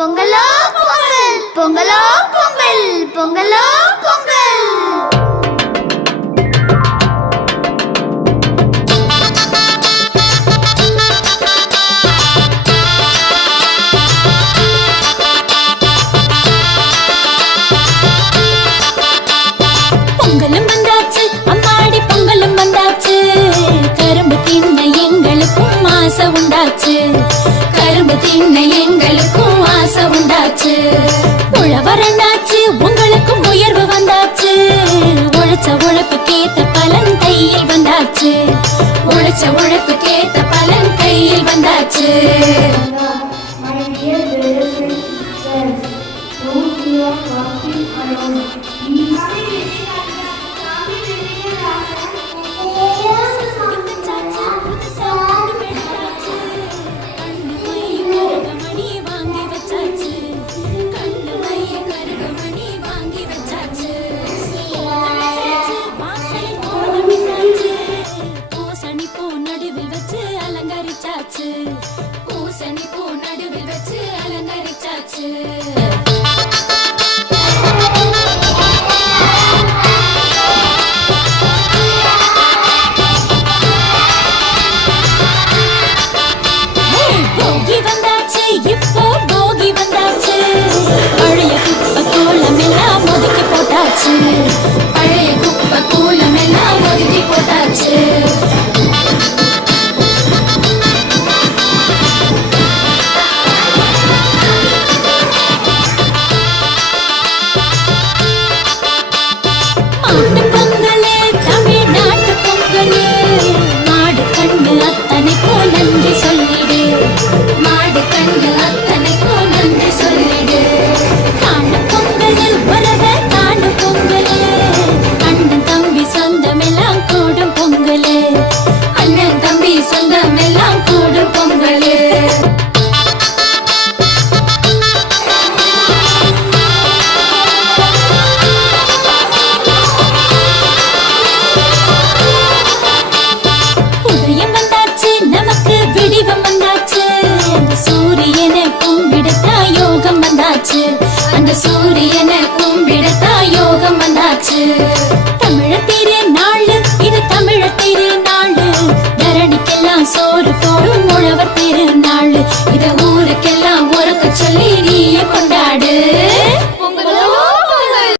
பொங்கலோ பொங்கல், பொங்கலோ பொங்கல், பொங்கலோ பொங்கல். பொங்கலும் வந்தாச்சு, அம்மாடி பொங்கலும் வந்தாச்சு. கரும்பு தின்ன எங்களுக்கும் ஆசை உண்டாச்சு. கரும்பு தின்ன எங்களுக்கும் ஆசை உண்டாச்சு. உழவரண்டாச்சு, உங்களுக்கும் உயர்வு வந்தாச்சு. உழைச்ச உழைப்புக்கேத்த பலன் கையில் வந்தாச்சு. உழைச்ச உழைப்புக்கேத்த பலன் கையில் வந்தாச்சு. பூசணி பூ நடுவில் வச்சு அலங்கரிச்சாச்சு. போகி வந்தாச்சு, இப்போ போகி வந்தாச்சு. பழைய குப்பை கூலம் எல்லாம் ஒதுக்கி போட்டாச்சு. பழைய குப்பை கூலம் எல்லாம் ஒதுக்கி போட்டாச்சு. மாட்டு பொங்கலே, தமிழ்நாட்டு பொங்கலே. மாடு கண்டு அத்தனைக்கும் நன்றி சொல்லிடு. மாடு கண்டு அத்தனைக்கும் நன்றி சொல்லு.